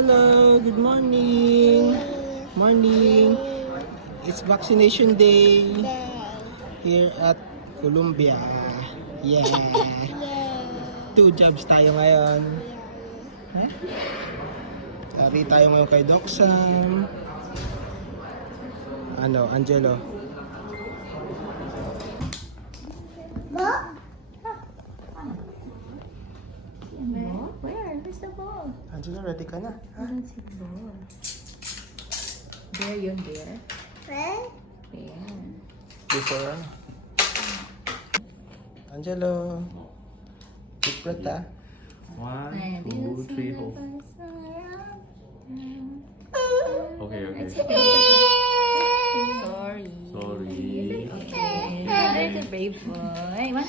Hello, good morning. Morning. It's vaccination day here at Columbia. Yeah. 2 jobs tayo ngayon. Tari tayo ngayon kay Doc Sam. Angelo? Where? Where's the ball? Angelo, ready ka na? I don't see the ball. There yun, there. There. Before Angelo. Deep breath, ah. 1, 2, 3, hold. Okay. Sorry. Sorry. Okay. There's a brave boy. What?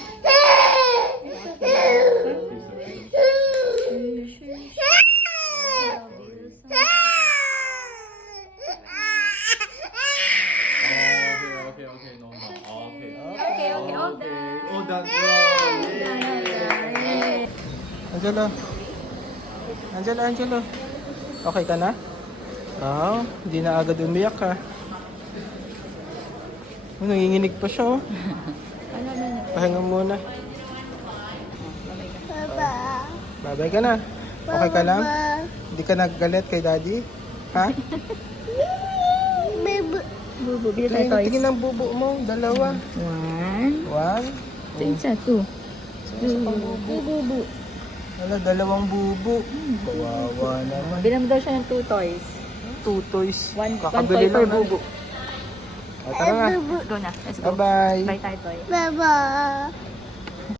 Okay, normal. Okay. Okay, all done. All done. Angelo. Okay ka na? Oo, hindi na agad umiyak ka. Nanginginig pa siya, oh. Pahinga muna. Bye-bye ka na. Okay ka lang? Hindi ka naggalit kay daddy? Ha? Bubu, bila tayo toys. Tingin ang bubo mo. 2. 1. 1. Isa, 2. Isa pang bubo. Wala, 2 bubo. Kawawa naman. Bilang daw siya ng 2 toys. 2 toys. 1 Kakabili toy per lang. bubu. O, tara nga. Let's go na. Let's go. Bye-bye. Bye tayo toy. Bye-bye.